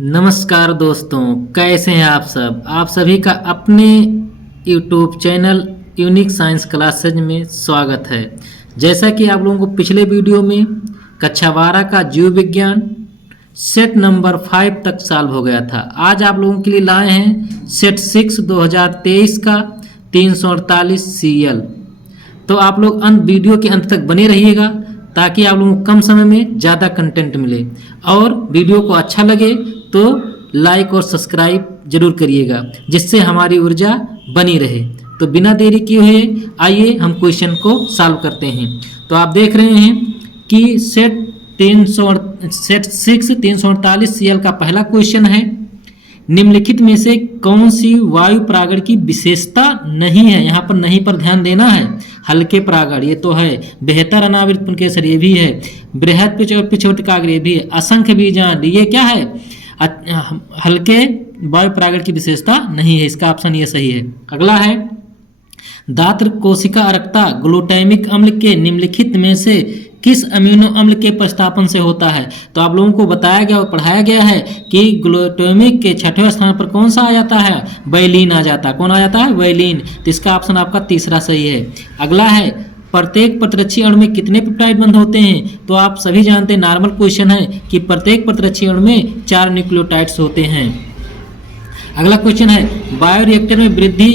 नमस्कार दोस्तों, कैसे हैं आप सभी का अपने YouTube channel unique science classes में स्वागत है। जैसा कि आप लोगों को पिछले वीडियो में कक्षा 12 का जीव विज्ञान सेट नंबर 5 तक सॉल्व हो गया था। आज आप लोगों के लिए लाए हैं सेट 6 2023 का 348 CL। तो आप लोग वीडियो के अंत तक बने रहिएगा ताकि आप लोगों को कम समय में ज़्यादा कंटेंट मिले, और वीडियो को अच्छा लगे तो लाइक और सब्सक्राइब जरूर करिएगा, जिससे हमारी ऊर्जा बनी रहे। तो बिना देरी किए हुए आइए हम क्वेश्चन को सॉल्व करते हैं। तो आप देख रहे हैं कि सेट 6 348 CL का पहला क्वेश्चन है, निम्नलिखित में से कौन सी वायु प्रागण की विशेषता नहीं है। यहाँ पर नहीं पर ध्यान देना है। हल्के प्रागण ये तो है, बेहतर अनावृत पुंकेसर ये भी है, बृहद पिच और पिछोटकाग्र ये भी है, असंख्य बीजांड ये क्या है, हल्के वायु प्रागण की विशेषता नहीं है। इसका ऑप्शन ये सही है। अगला है, दात्र कोशिका अर्कता ग्लूटामिक अम्ल के निम्नलिखित में से किस अमीनो अम्ल के प्रतिस्थापन से होता है। तो आप लोगों को बताया गया और पढ़ाया गया है कि ग्लूटामिक के 6वें स्थान पर कौन सा आ जाता है, वैलीन आ जाता है। कौन आ जाता है, वैलीन। तो इसका ऑप्शन आपका तीसरा सही है। अगला है, प्रत्येक प्रतिरक्षी अणु में कितने पेप्टाइड बंध होते हैं। तो आप सभी जानते हैं, नॉर्मल क्वेश्चन है कि प्रत्येक प्रतिरक्षी अणु में 4 न्यूक्लियोटाइड्स होते हैं। अगला क्वेश्चन है, बायोरिएक्टर में वृद्धि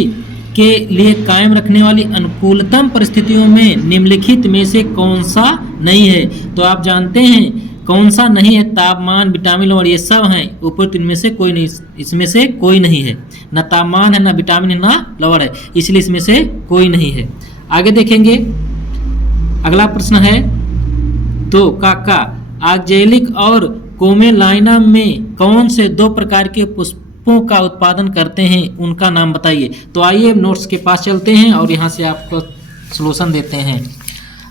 के लिए कायम रखने वाली अनुकूलतम परिस्थितियों में निम्नलिखित में से कौन सा नहीं है। तो आप जानते हैं कौन सा नहीं है, तापमान, विटामिन और ये सब हैं। ऊपर तो इनमें से कोई नहीं, इसमें से कोई नहीं है। ना तापमान है, ना विटामिन है, ना लवण है, इसलिए इसमें से कोई नहीं है। आगे देखेंगे, अगला प्रश्न है, तो काका आक्जेलिक और कोमेलाइना में कौन से 2 प्रकार के पुष्पों का उत्पादन करते हैं, उनका नाम बताइए। तो आइए नोट्स के पास चलते हैं और यहाँ से आपको सॉल्यूशन देते हैं।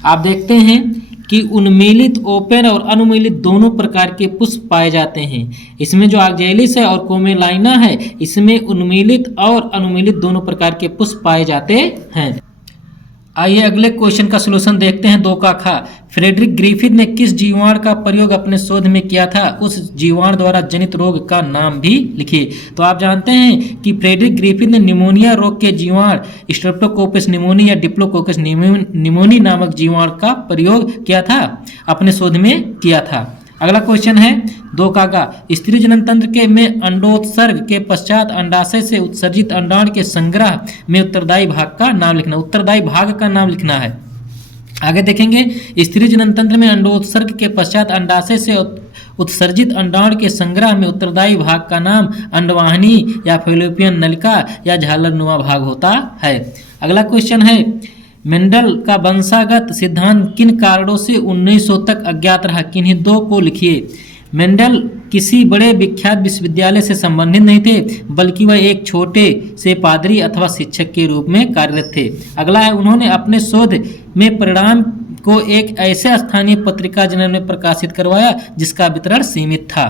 आप देखते हैं कि उन्मीलित ओपन और अनुमीलित दोनों प्रकार के पुष्प पाए जाते हैं। इसमें जो आक्जेलिस है और कोमेलाइना है, इसमें उन्मीलित और अनुमीलित दोनों प्रकार के पुष्प पाए जाते हैं। आइए अगले क्वेश्चन का सलूशन देखते हैं। 2 का खा, फ्रेडरिक ग्रिफिथ ने किस जीवाणु का प्रयोग अपने शोध में किया था, उस जीवाणु द्वारा जनित रोग का नाम भी लिखिए। तो आप जानते हैं कि फ्रेडरिक ग्रिफिथ ने निमोनिया रोग के जीवाणु स्ट्रेप्टोकोकस निमोनी या डिप्लोकोकस निमोनी नामक जीवाणु का प्रयोग किया था, अपने शोध में किया था। अगला क्वेश्चन है, 2 का स्त्री जनन तंत्र के में अंडोत्सर्ग के पश्चात अंडाशय से उत्सर्जित अंडाणु के संग्रह में उत्तरदायी भाग का नाम लिखना। उत्तरदायी भाग का नाम लिखना है। आगे देखेंगे, स्त्री जनन तंत्र में अंडोत्सर्ग के पश्चात अंडाशय से उत्सर्जित अंडाणु के संग्रह में उत्तरदायी भाग का नाम अंडवाहिनी या फैलोपियन नलिका या झालरनुमा भाग होता है। अगला क्वेश्चन है, मेंडल का वंशागत सिद्धांत किन कारणों से 1900 तक अज्ञात रहा, किन्हीं 2 को लिखिए। मेंडल किसी बड़े विख्यात विश्वविद्यालय से संबंधित नहीं थे, बल्कि वह एक छोटे से पादरी अथवा शिक्षक के रूप में कार्यरत थे। अगला है, उन्होंने अपने शोध में परिणाम को एक ऐसे स्थानीय पत्रिका जर्नल में प्रकाशित करवाया जिसका वितरण सीमित था।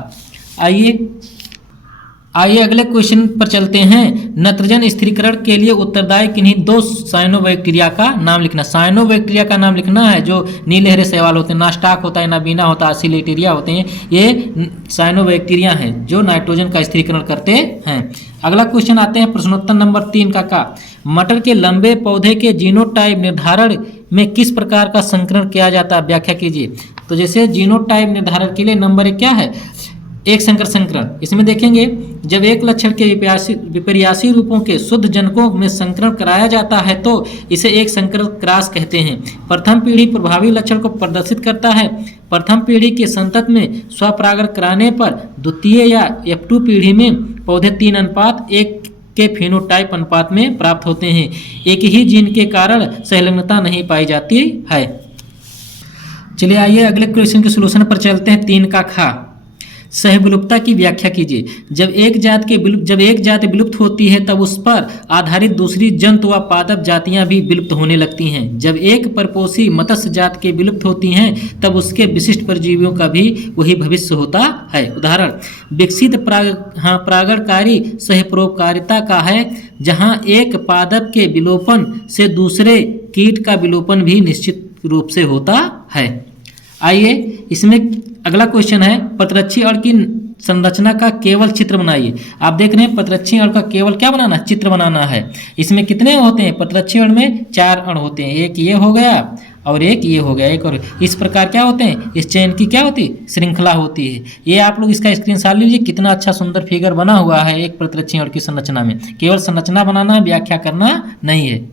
आइए अगले क्वेश्चन पर चलते हैं। नत्रजन स्थिरीकरण के लिए उत्तरदायी किन्हीं 2 साइनोबैक्टीरिया का नाम लिखना। साइनोबैक्टीरिया का नाम लिखना है, जो नीले हरे शैवाल होते हैं, नास्टाक होता है, नाबीना होता है, सिलेटेरिया होते हैं, ये साइनोबैक्टीरिया हैं जो नाइट्रोजन का स्थिरीकरण करते हैं। अगला क्वेश्चन आते हैं प्रश्नोत्तर नंबर 3 का मटर के लंबे पौधे के जीनोटाइप निर्धारण में किस प्रकार का संकरण किया जाता है, व्याख्या कीजिए। तो जैसे जीनोटाइप निर्धारण के लिए नंबर 1 क्या है, एक संकर संकरण। इसमें देखेंगे, जब एक लक्षण के विपर्यासी रूपों के शुद्ध जनकों में संकरण कराया जाता है तो इसे एक संकर क्रॉस कहते हैं। प्रथम पीढ़ी प्रभावी लक्षण को प्रदर्शित करता है। प्रथम पीढ़ी के संतत में स्वपरागण कराने पर द्वितीय या F2 पीढ़ी में पौधे 3:1 के फेनोटाइप अनुपात में प्राप्त होते हैं। एक ही जीन के कारण संलग्नता नहीं पाई जाती है। चलिए आइए अगले क्वेश्चन के सलूशन पर चलते हैं। 3 का खा, सहविलुप्तता की व्याख्या कीजिए। जब एक जाति विलुप्त होती है तब उस पर आधारित दूसरी जंतु व पादप जातियां भी विलुप्त होने लगती हैं। जब एक परपोषी मत्स्य जात के विलुप्त होती हैं तब उसके विशिष्ट परजीवियों का भी वही भविष्य होता है। उदाहरण, विकसित परागणकारी सहपरोपकारिता का है, जहां एक पादप के विलोपन से दूसरे कीट का विलोपन भी निश्चित रूप से होता है। आइए इसमें अगला क्वेश्चन है, प्रतिरक्षी अणु की संरचना का केवल चित्र बनाइए। आप देख रहे हैं प्रतिरक्षी अणु का केवल क्या बनाना, चित्र बनाना है। इसमें कितने होते हैं, प्रतिरक्षी अणु में 4 अणु होते हैं, एक ये हो गया और एक ये हो गया, एक और इस प्रकार क्या होते हैं, इस चेन की क्या होती है, श्रृंखला होती है। ये आप लोग इसका स्क्रीनशॉट लीजिए, कितना अच्छा सुंदर फिगर बना हुआ है एक प्रतिरक्षी अणु की संरचना में। केवल संरचना बनाना, व्याख्या करना नहीं है।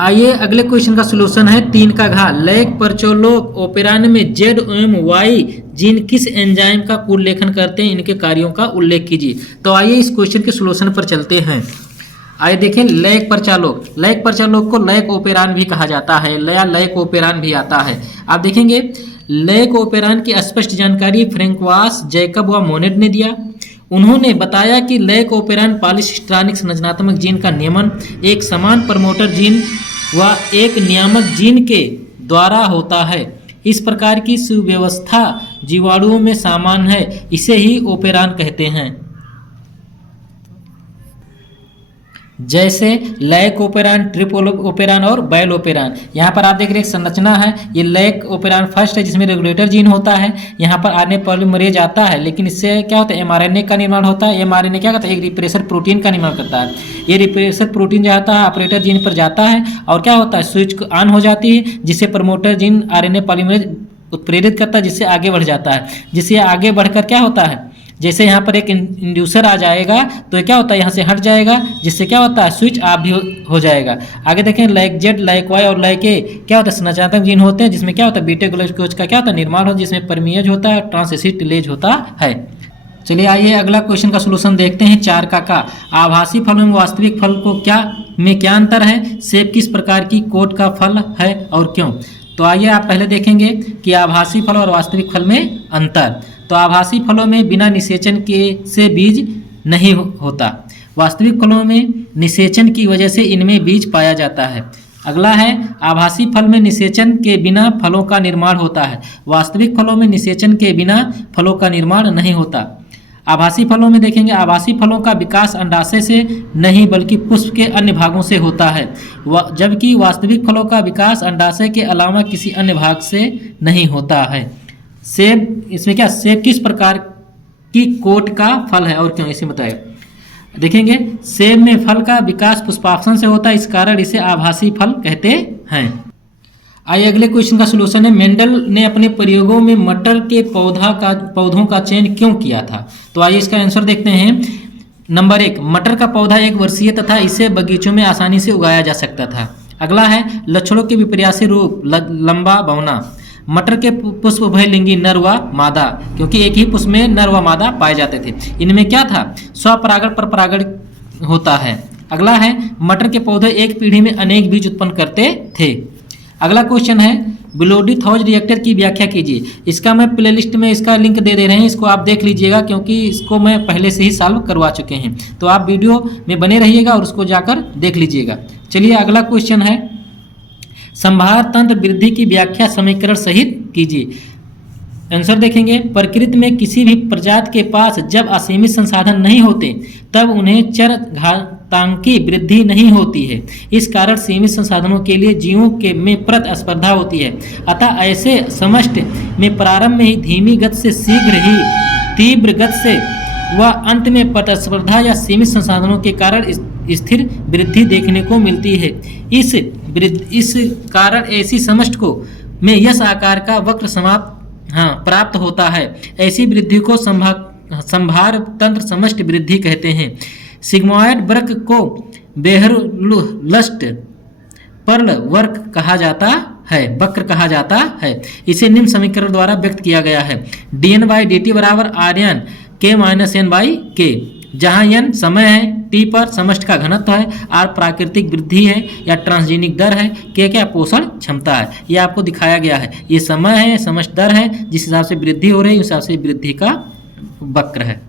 आइए अगले क्वेश्चन का सॉल्यूशन है 3 का घ। लैक परचोलोक ओपेरान में जेड एवं वाई जीन किस एंजाइम का उल्लेखन करते हैं, इनके कार्यों का उल्लेख कीजिए। तो आइए इस क्वेश्चन के सॉल्यूशन पर चलते हैं। आइए देखें, लैक परचालोक, लैक परचालोक को लैक ओपेरान भी कहा जाता है, या लैक ओपेरान भी आता है। आप देखेंगे लैक ओपेरान की स्पष्ट जानकारी फ्रैंकवास, जैकब व मोनेट ने दिया। उन्होंने बताया कि लैक ओपेरान पॉलीसिस्ट्रानिक संरचनात्मक जीन का नियमन एक समान प्रमोटर जीन व एक नियामक जीन के द्वारा होता है। इस प्रकार की सुव्यवस्था जीवाणुओं में सामान्य है, इसे ही ओपेरान कहते हैं। जैसे लैक ओपेरान, ट्रिपल ओपेरान और बैल ओपेरान। यहाँ पर आप देख रहे हैं संरचना है, ये लैक ओपेरान फर्स्ट है जिसमें रेगुलेटर जीन होता है। यहाँ पर आरएनए पॉलीमरेज आता है, लेकिन इससे क्या होता है, एमआरएनए का निर्माण होता है। एमआरएनए क्या करता है, एक रिप्रेसर प्रोटीन का निर्माण करता है। ये रिप्रेसर प्रोटीन जाता है ऑपरेटर जीन पर जाता है और क्या होता है, स्विच ऑन हो जाती है, जिससे प्रमोटर जीन आरएनए पॉलीमरेज उत्प्रेरित करता है, जिससे आगे बढ़ जाता है। जिससे आगे बढ़कर क्या होता है, जैसे यहाँ पर एक इंड्यूसर आ जाएगा तो क्या होता है, यहाँ से हट जाएगा, जिससे क्या होता है, स्विच ऑफ भी हो जाएगा। आगे देखें, लाइक जेड, लाइक वाई और लाइक ए क्या होता है, संरचनात्मक जीन होते हैं, जिसमें क्या होता है, बीटा ग्लूकोज का क्या होता है, निर्माण होता है, जिसमें परमीयज होता है, ट्रांसएसिटिलेज होता है। चलिए आइए अगला क्वेश्चन का सॉल्यूशन देखते हैं 4 का। आभासी फलों में वास्तविक फल को क्या अंतर है, सेब किस प्रकार की कोट का फल है और क्यों। तो आइए आप पहले देखेंगे कि आभासी फल और वास्तविक फल में अंतर। तो आभासी फलों में बिना निषेचन के से बीज नहीं होता, वास्तविक फलों में निषेचन की वजह से इनमें बीज पाया जाता है। अगला है, आभासी फल में निषेचन के बिना फलों का निर्माण होता है, वास्तविक फलों में निषेचन के बिना फलों का निर्माण नहीं होता। आभासी फलों में देखेंगे, आभासी फलों का विकास अंडाशय से नहीं बल्कि पुष्प के अन्य भागों से होता है, जबकि वास्तविक फलों का विकास अंडाशय के अलावा किसी अन्य भाग से नहीं होता है। सेब, इसमें क्या, सेब किस प्रकार की कोट का फल है और क्यों, इसे बताएं। देखेंगे, सेब में फल का विकास पुष्पाक्षण से होता है, इस कारण इसे आभासी फल कहते हैं। आइए अगले क्वेश्चन का सॉल्यूशन है, मेंडल ने अपने प्रयोगों में मटर के पौधों का चयन क्यों किया था। तो आइए इसका आंसर देखते हैं। नंबर 1, मटर का पौधा 1 वर्षीय तथा इसे बगीचों में आसानी से उगाया जा सकता था। अगला है, लक्षणों के विपर्यासी रूप, लंबा बौना। मटर के पुष्प उभयलिंगी, नर व मादा, क्योंकि एक ही पुष्प में नर व मादा पाए जाते थे। इनमें क्या था, स्वपरागण पर परागण होता है। अगला है, मटर के पौधे एक पीढ़ी में अनेक बीज उत्पन्न करते थे। अगला क्वेश्चन है, बिलोडी-थॉज रिएक्टर की व्याख्या कीजिए। इसका मैं प्लेलिस्ट में इसका लिंक दे रहे हैं, इसको आप देख लीजिएगा, क्योंकि इसको मैं पहले से ही सॉल्व करवा चुके हैं। तो आप वीडियो में बने रहिएगा और उसको जाकर देख लीजिएगा। चलिए अगला क्वेश्चन है, संभार तंत्र वृद्धि की व्याख्या समीकरण सहित कीजिए। आंसर देखेंगे, प्रकृति में किसी भी प्रजाति के पास जब असीमित संसाधन नहीं होते तब उन्हें चर घातांकी वृद्धि नहीं होती है। इस कारण सीमित संसाधनों के लिए जीवों के में प्रतिस्पर्धा होती है। अतः ऐसे समष्टि में प्रारंभ में ही धीमी गति से शीघ्र ही तीव्र गति से व अंत में प्रतिस्पर्धा या सीमित संसाधनों के कारण स्थिर वृद्धि देखने को मिलती है। इस कारण ऐसी समष्टि को में यश आकार का वक्र प्राप्त होता है। ऐसी वृद्धि को संभार तंत्र समष्टि वृद्धि कहते हैं। सिग्मॉयड वक्र को बेहरलस्ट पर्ल वक्र कहा जाता है। इसे निम्न समीकरण द्वारा व्यक्त किया गया है, dn/dt बराबर rn k-n/k, जहाँ n समय है, t पर समष्टि का घनत्व है, r प्राकृतिक वृद्धि है या ट्रांसजेनिक दर है, k क्या पोषण क्षमता है। ये आपको दिखाया गया है, ये समय है, समष्टि दर है, जिस हिसाब से वृद्धि हो रही है उस हिसाब से वृद्धि का वक्र है।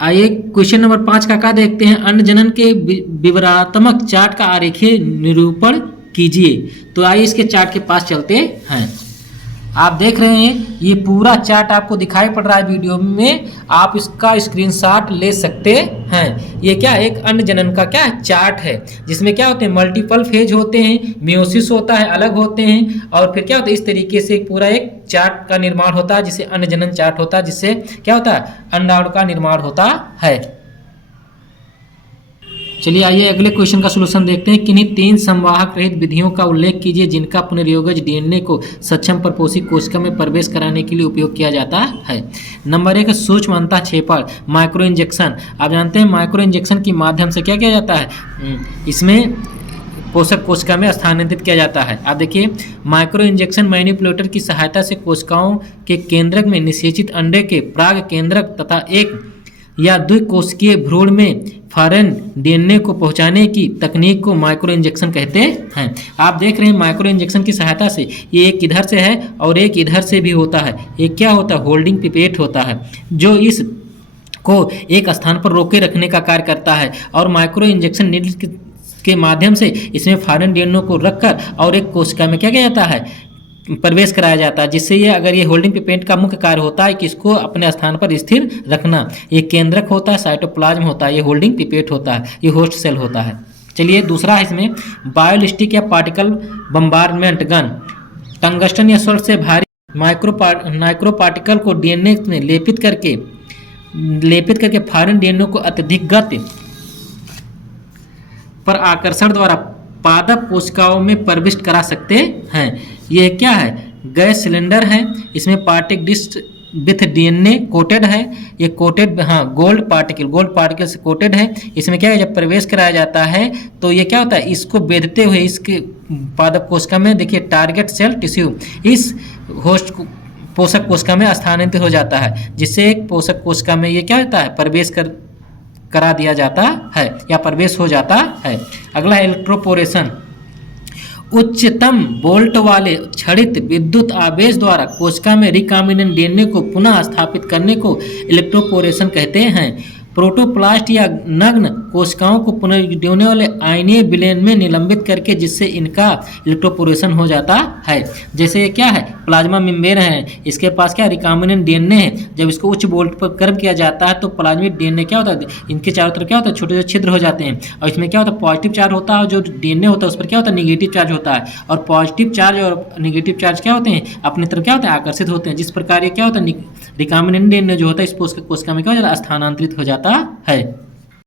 आइए क्वेश्चन नंबर 5 का देखते हैं, अन्न जनन के विवरणात्मक चार्ट का आरेखीय निरूपण कीजिए। तो आइए इसके चार्ट के पास चलते हैं। आप देख रहे हैं ये पूरा चार्ट आपको दिखाई पड़ रहा है वीडियो में, आप इसका स्क्रीनशॉट ले सकते हैं। ये क्या एक अंड जनन का क्या चार्ट है, जिसमें क्या होते हैं मल्टीपल फेज होते हैं, मियोसिस होता है, अलग होते हैं, और फिर क्या होता है इस तरीके से पूरा एक चार्ट का निर्माण होता है जिसे अंड जनन चार्ट होता है, जिससे क्या होता है अंडाणु का निर्माण होता है। चलिए आइए अगले क्वेश्चन का सलूशन देखते हैं। किन्हीं 3 संवाहक रहित विधियों का उल्लेख कीजिए जिनका पुनर्योगज डीएनए को सक्षम परपोषी कोशिका में प्रवेश कराने के लिए उपयोग किया जाता है। नंबर 1 सूक्ष्म अंतःक्षेपण माइक्रो इंजेक्शन। आप जानते हैं माइक्रो इंजेक्शन के माध्यम से क्या किया जाता है, इसमें पोषक कोशिका में स्थानांतरित किया जाता है। आप देखिए माइक्रो इंजेक्शन मैनिपुलेटर की सहायता से कोशिकाओं के केंद्रक में निषेचित अंडे के प्राग केंद्रक तथा एक या द्विकोशिकीय भ्रूण में फॉरेन डीएनए को पहुंचाने की तकनीक को माइक्रो इंजेक्शन कहते हैं। आप देख रहे हैं माइक्रो इंजेक्शन की सहायता से ये एक इधर से है और एक इधर से भी होता है। एक क्या होता है होल्डिंग पिपेट होता है जो इस को एक स्थान पर रोके रखने का कार्य करता है, और माइक्रो इंजेक्शन नीडल के माध्यम से इसमें फॉरेन डीएनए को रखकर और एक कोशिका में क्या किया जाता है प्रवेश कराया जाता है, जिससे ये अगर ये होल्डिंग पिपेट का मुख्य कार्य होता है कि इसको अपने स्थान पर स्थिर रखना। ये केंद्रक होता है, साइटोप्लाज्म होता है, ये होल्डिंग पिपेट होता है, ये होस्ट सेल होता है। चलिए दूसरा है इसमें बायोलिस्टिक या पार्टिकल बम्बार्डमेंट गन। टंगस्टन या स्वर्ण से भारी माइक्रो पार्टिकल को डीएनए में लेपित करके फॉरेन डीएनए को अत्यधिक गति पर आकर्षण द्वारा पादप कोशिकाओं में प्रविष्ट करा सकते हैं। यह क्या है गैस सिलेंडर है, इसमें पार्टिक डिस्क विथ डीएनए कोटेड है, ये कोटेड गोल्ड पार्टिकल से कोटेड है। इसमें क्या है जब प्रवेश कराया जाता है तो ये क्या होता है इसको बेधते हुए इसके पादप कोशिका में देखिए टारगेट सेल टिश्यू इस होस्ट पोषक कोशिका में स्थानांतरित हो जाता है, जिससे एक पोषक कोशिका में ये क्या होता है प्रवेश करा दिया जाता है या प्रवेश हो जाता है। अगला है इलेक्ट्रोपोरेशन। उच्चतम वोल्ट वाले क्षणित विद्युत आवेश द्वारा कोशिका में रिकॉम्बिनेंट डीएनए को पुनः स्थापित करने को इलेक्ट्रोपोरेशन कहते हैं। प्रोटोप्लास्ट या नग्न कोशिकाओं को पुनर्जीवने वाले आयनीय विलयन में निलंबित करके जिससे इनका इलेक्ट्रोपोरेशन हो जाता है। जैसे ये क्या है प्लाज्मा मेम्ब्रेन है, इसके पास क्या रिकॉम्बिनेंट डीएनए है, जब इसको उच्च वोल्ट पर गर्म किया जाता है तो प्लाज्मिक डीएनए क्या होता है इनके चारों तरफ क्या होता है छोटे छोटे छिद्र हो जाते हैं, और इसमें क्या होता है पॉजिटिव चार्ज होता है और जो डीएनए होता है उस पर क्या होता है निगेटिव चार्ज होता है, और पॉजिटिव चार्ज और निगेटिव चार्ज क्या होते हैं अपनी तरफ क्या होते हैं आकर्षित होते हैं। जिस प्रकार ये क्या होता है रिकॉम्बिनेंट डीएनए जो होता है इस कोशिका में क्या हो जाता है स्थानांतरित हो जाता है।